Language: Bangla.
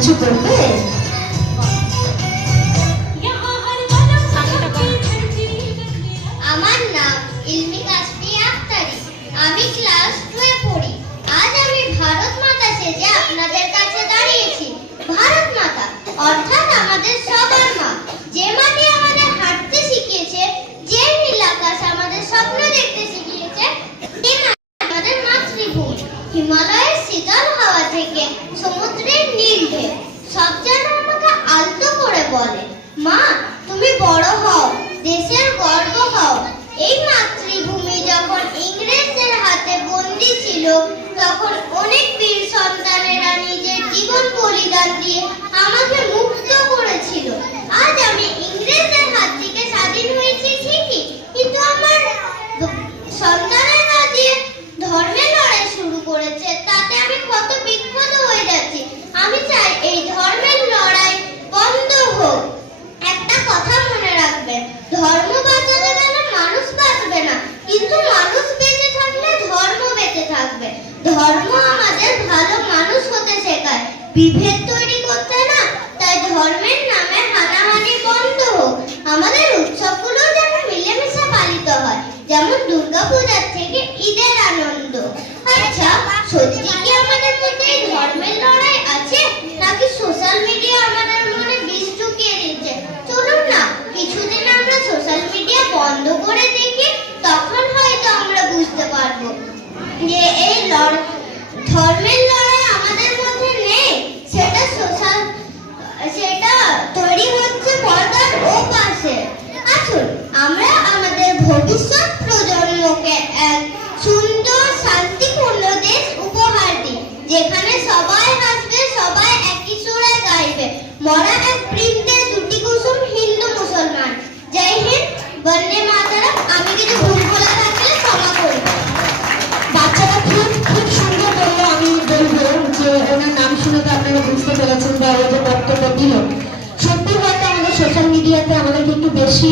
কিছু করবে? আমার নাম ইলমি কাশফি আখতারি। আমি ক্লাস 2 পড়ি। আজ আমি ভারত মাতা সেজে আপনাদের কাছে দাঁড়িয়েছি। ভারত মাতা অর্থাৎ আমাদের সবার মা, যে মাটি আমাদের হাঁটতে শিখিয়েছে, যে নীল আকাশ আমাদের স্বপ্ন দেখতে শিখিয়েছে, যে মাটি আমাদের মাতৃভূমি। হিমালয়ের শীতল হাওয়া থেকে সমুদ্রের নীল ঢেউ সব যেন আমাকে আলতো করে বলে, মা তুমি বড় হও, দেশের গর্ব হও। এই মাতৃভূমি যখন ইংরেজদের হাতে বন্দী ছিল, তখন অনেক বীর সন্তানেরা নিজের জীবন বলিদান দিয়ে আমাকে মুক্ত করেছিল। আজ আমি ইংরেজদের হাত থেকে স্বাধীন হয়েছি ঠিকই, কিন্তু আমার সন্তানেরা যে ধর্মের লড়াই শুরু করেছে, তাতে আমি কত বিক্ষত হয়ে যাচ্ছি। আমি চাই এই ধর্মের লড়াই বন্ধ হোক। একটা কথা মনে রাখবেন, ধর্ম বাঁচাতে গেলে মানুষ বাঁচবে না, কিন্তু মানুষ বেঁচে থাকলে ধর্ম বেঁচে থাকবে। ধর্ম আমাদের ভালো মানুষ হতে শেখায়, বিভেদ তৈরি করতে না। তাই ধর্মের নামে হানাহানি বন্ধ হোক। আমাদের উৎসবগুলো যেন মিলেমিশে পালিত হয়, যেমন দুর্গাপূজার থেকে ঈদের আনন্দ। আচ্ছা, সত্যি কি আমাদের মধ্যে এই ধর্মের লড়াই আছে, নাকি সোশ্যাল মিডিয়া আমাদের মনে বিষ ঢুকিয়ে দিচ্ছে? চলুন না কিছুদিন আমরা সোশ্যাল মিডিয়া বন্ধ করে দেখি, তখন হয়তো আমরা বুঝতে পারবো যে এই ধর্মের লড়াই আমাদের মধ্যে নেই। সেটা তৈরি হচ্ছে পর্দার ওপাশে। আসুন আমরা আমাদের ভবিষ্যৎ প্রজন্মকে এক সুন্দর শান্তিপূর্ণ দেশ উপহার দিই, যেখানে সবাই হাসবে, সবাই একই সুরে গাইবে। মরা এক বৃন্দে দুটি কুসুম, হিন্দু মুসলমান। জয় হিন্দ, বন্দে মাতরম। আমি কিছু ভুল বলে থাকলে ক্ষমা করবেন। বাচ্চারা খুব সুন্দর বললো। আমি বলবো যে ওনার নাম শুনে তো আপনারা বুঝতে পেরেছেন বা ও যে বক্তব্য দিল, সত্যি হয়তো আমাদের সোশ্যাল মিডিয়াতে আমাদেরকে একটু বেশি